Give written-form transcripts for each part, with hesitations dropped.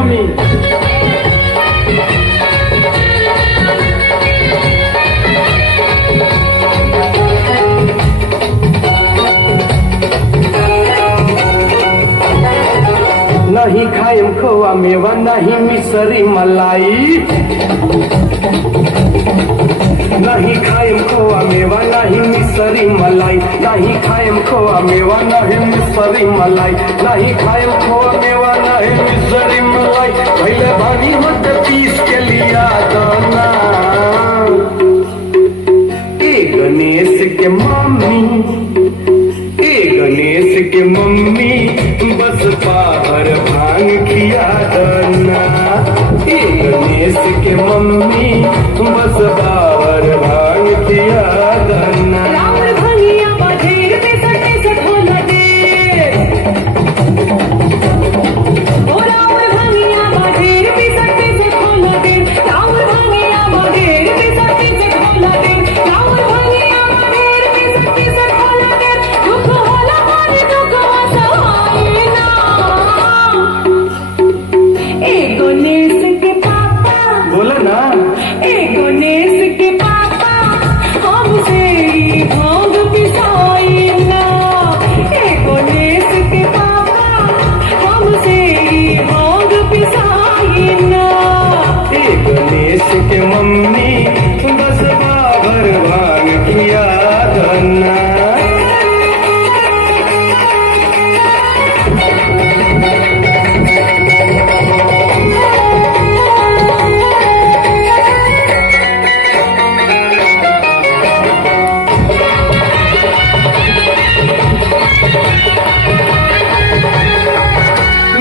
Mummy. नहीं खाएम खोआ मेवा नहीं मिसरी मलाई, नहीं खाएम खोआ मेवा नहीं मिसरी मलाई, नहीं खाएम खोआ मेवा नहीं मिसरी मलाई, नहीं खाएम खोआ मेवा नहीं मिसरी मलाई। पहले भानी मत पीस के लिया दाना ए गणेश के मम्मी, ए गणेश के मम्मी बस पावर भांग खिया दना, ए गणेश के मम्मी बस पावर भांग खिया दना। रावण भंगिया बाधेर पे सटे सठोला दे, ओ रावण भंगिया बाधेर पे सटे सठोला दे, रावण भंगिया बाधेर पे सटे सठोला दे, रावण भंगिया बाधेर पे सटे सठोला दे। दुख होला माने दुख सहाय ना, ए गणेश के पापा बोला ना, ए गणेश के पापा हमसे ही भांग पिसाई ना, ए गणेश के पापा हमसे ही भांग पिसाई ना। ए गणेश के मम्मी बस पावर भांग खिया दना।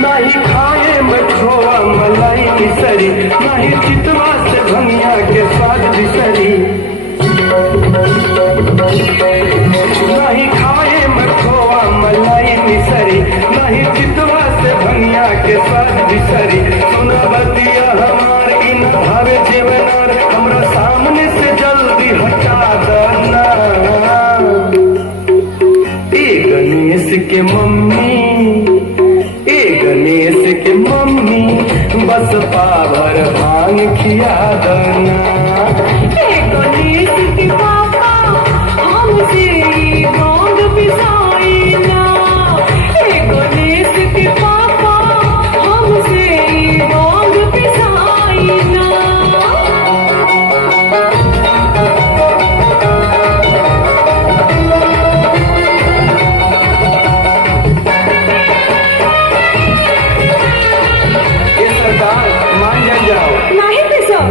नहीं खाए में खोआ मलाई मिसरी, नहीं चितवा से धनिया के स्वाद बिसरी, नहीं खाए में खोआ मलाई मिसरी, नहीं चितवा से धनिया के स्वाद बिसरी। सुना बतिया हमार इन भावे जीवनार हमरा सामने से जल्दी हटा दना, ए गणेश के मम्मी, ए गणेश के मम्मी बस पावर भांग खिया दना। ए गणेश के पापा हमसे ही भांग पिसाई ना, ए गणेश के पापा हमसे ही भांग पिसाई ना। ये सरकार मान जाओ, नाही पिसव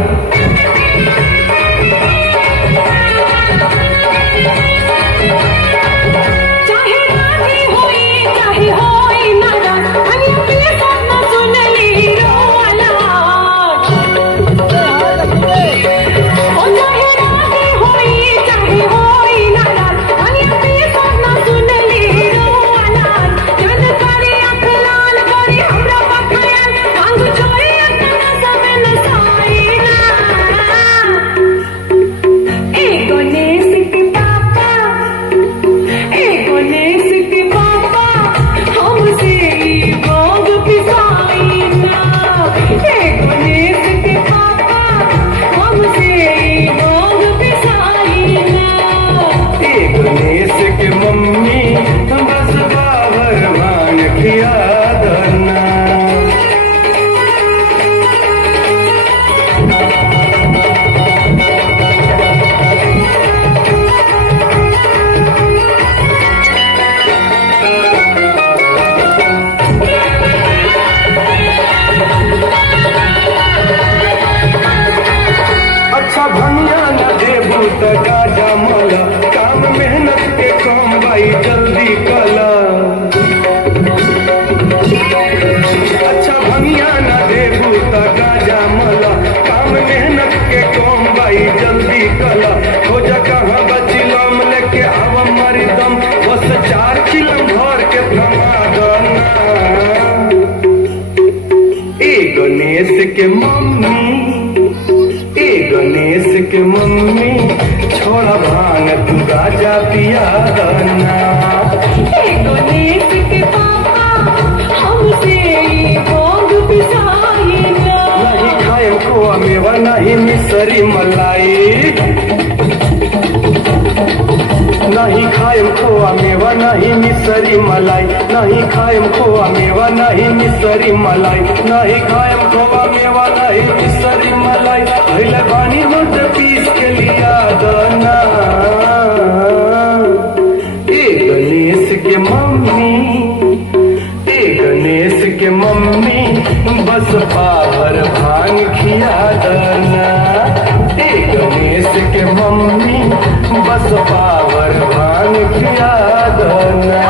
चाहे राजी होई चाहे होई नाराज, आणि आपले स्वप्न सुनली रोवाला। ओ चाहे राजी होई चाहे होई नाराज, आणि आपले स्वप्न सुनली रोवाला। जन करे आँख लाल करे हमरा पखायान, भांग छोड़ी अपना सब नसाई ना। ए गणेश के पापा, ए गणेश के पापा हमसे ही भांग पिसाई ना, ए गणेश के पापा हमसे ही भांग पिसाई ना। ए गणेश के मम्मी बस पावर भांग खिया दना। अच्छा भंगिया न देबू त गाजा मला, काम मेहनत के काम भाई जल्दी कला। अच्छा भंगिया न देबू त गाजा मला, काम मेहनत के काम भाई जल्दी कला। हो जा कहाँ बचिलम लेके आवा मारी दम, बस 4 चिलम भर के थमा दना। ए गणेश के मम्मी, ए गणेश के मम्मी छोड़ा भांग तू गाजा पिया दना। ए गणेश के पापा हमसे ही भांग पिसाई मिसरी मलाई नहीं खायम खोआ मेवा नहीं मिसरी मलाई नहीं खायम खोआ मेवा नहीं मिसरी मलाई नहीं खायम खोआ मेवा नहीं मिसरी मलाई भइले बानी नोट पीस के लिया दाना ए गणेश के मम्मी बस पावर भांग खिया दाना ए गणेश के मम्मी बस पावर भांग खिया दाना